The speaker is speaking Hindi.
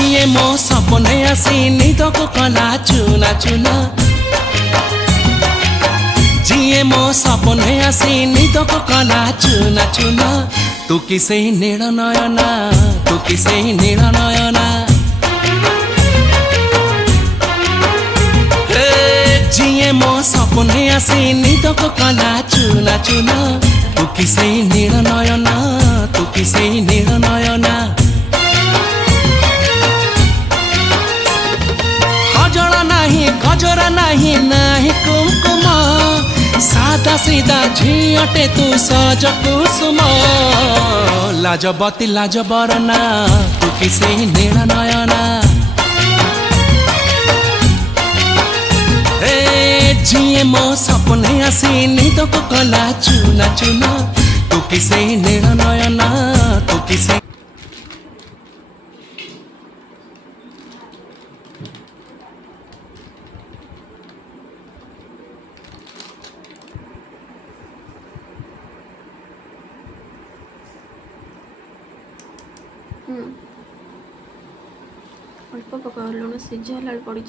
जिए मो सपने आसी निदको कला चुना चुना जिए मो सपने आसी निदको कला चुना चुना तू किसे नील नयना तू किसे नील नयना जिए मो सपने आसी निदको कला चुना चुना तू किसे नील नयना तू किसे नील नयना गजरा नहीं नहीं कुमकुम सादा सीधा झीटे तू सज कुसुम लाजबती लाज बरना तू किसे नील नयना जिए मो सपने आसी निदको कला चुना चुना तू किसे नील नयना तू किसे अल्प पका लुण सीझा ला पड़ी